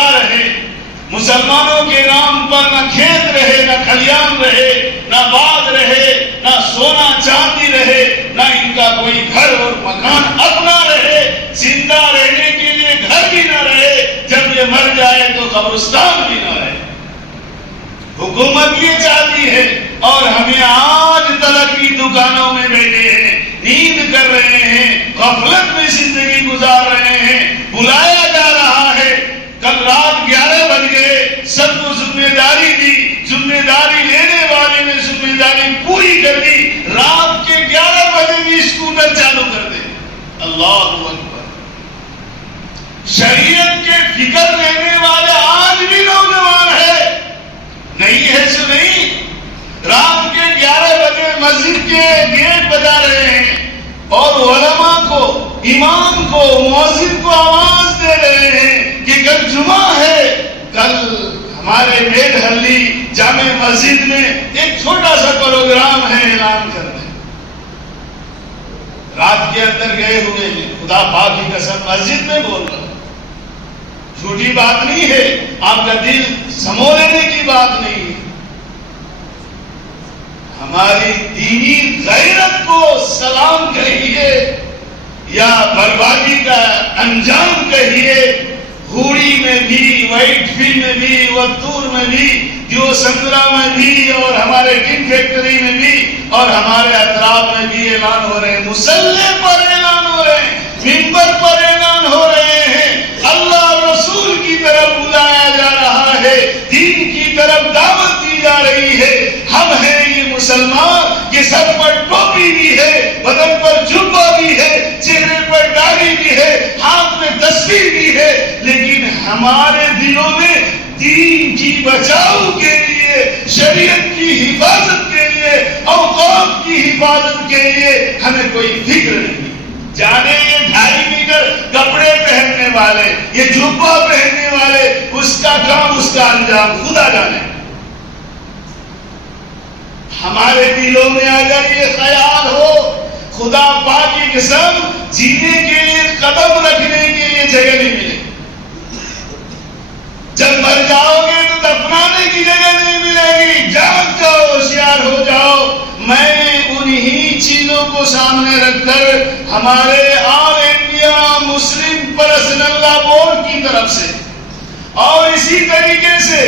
پردہ رہے، مسلمانوں کے نام پر نہ کھیت رہے، نہ کھلیان رہے، نہ باغ رہے، نہ سونا چاندی رہے، نہ ان کا کوئی گھر اور مکان اپنا رہے، زندہ رہنے کے لیے گھر بھی نہ رہے، جب یہ مر جائے تو قبرستان بھی نہ رہے۔ حکومت یہ چاہتی ہے، اور ہمیں آج تلک کی دکانوں میں بیٹھے ہیں، نیند کر رہے ہیں، غفلت میں زندگی گزار رہے ہیں، بلایا جا رہا ہے، کل رات 11 بج گئے، سب کو ذمہ داری دی، ذمہ داری لینے والے نے ذمہ داری پوری کر دی، رات کے 11 بجے بھی اسکوٹر چالو کر دے۔ اللہ اکبر۔ شریعت کے فکر لینے والے آج بھی نوجوان ہے، نہیں ہے سو نہیں، رات کے 11 بجے مسجد کے گیٹ بجا رہے ہیں اور علماء کو، امام کو، مؤذن کو آواز دے رہے ہیں کہ کل جمعہ ہے، کل ہمارے میڈھلی جامع مسجد میں ایک چھوٹا سا پروگرام ہے، اعلان کر دیں۔ رات کے اندر گئے ہوئے ہیں، خدا پاک کی قسم مسجد میں بول رہا ہوں، جھوٹی بات نہیں ہے، آپ کا دل سمو لینے کی بات نہیں ہے، ہماری دینی غیرت کو سلام کہیے یا بربادی کا انجام کہیے، ہوڑی میں بھی، وائٹ فیلڈ میں بھی، وطور میں بھی، دیو سنگرا میں بھی، اور ہمارے ٹن فیکٹری میں بھی، اور ہمارے اطراف میں بھی اعلان ہو رہے ہیں، مصلی پر اعلان ہو رہے ہیں، منبر پر اعلان ہو رہے ہیں، اللہ رسول کی طرف بلایا جا رہا ہے، دین کی طرف دعوت دی جا رہی ہے۔ ہم ہیں یہ مسلمان، یہ سر پر ٹوپی بھی ہے، بدن پر جبہ بھی ہے، چہرے پر داڑھی بھی ہے، ہاتھ میں تسبیح بھی ہے، لیکن ہمارے دلوں میں دین کی بچاؤ کے لیے، شریعت کی حفاظت کے لیے، اوقاف کی حفاظت کے لیے ہمیں کوئی فکر نہیں۔ جانے یہ 2.5 میٹر کپڑے پہننے والے، یہ جبہ پہننے والے، اس کا کام، اس کا انجام خدا جانے۔ ہمارے دلوں میں اگر یہ خیال ہو، خدا پاک کی قسم، جینے کے لیے، قدم رکھنے کے لیے جگہ نہیں ملے، جب مر جاؤ گے تو دفنانے کی جگہ نہیں ملے گی، جاگ جاؤ، ہوشیار ہو جاؤ۔ میں انہی چیزوں کو سامنے رکھ کر ہمارے آل انڈیا مسلم پرسنل لا بورڈ کی طرف سے، اور اسی طریقے سے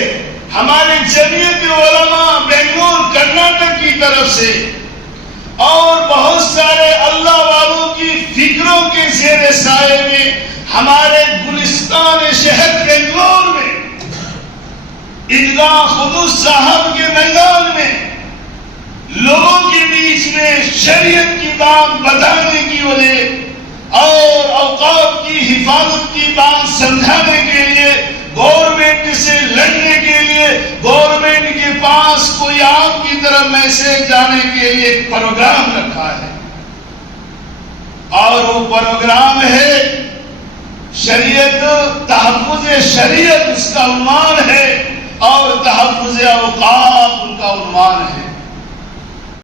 ہمارے جمعیت علماء بنگلور کرناٹک کی طرف سے، اور بہت سارے اللہ والوں کی فکروں کے زیر سائے میں ہمارے گلستان شہر بنگلور میں عیدگاہ قدس صاحب کے میدان میں لوگوں کے بیچ میں شریعت کی بات بتانے کی وجہ اور اوقاف کی حفاظت کی بات سمجھانے کے لیے، گورنمنٹ سے لڑنے کے لیے، گورنمنٹ کے پاس کوئی آپ کی طرف میسج جانے کے لیے ایک پروگرام رکھا ہے، اور وہ پروگرام ہے شریعت، تحفظ شریعت اس کا عنوان ہے، اور تحفظ اوقاف ان کا عنوان ہے۔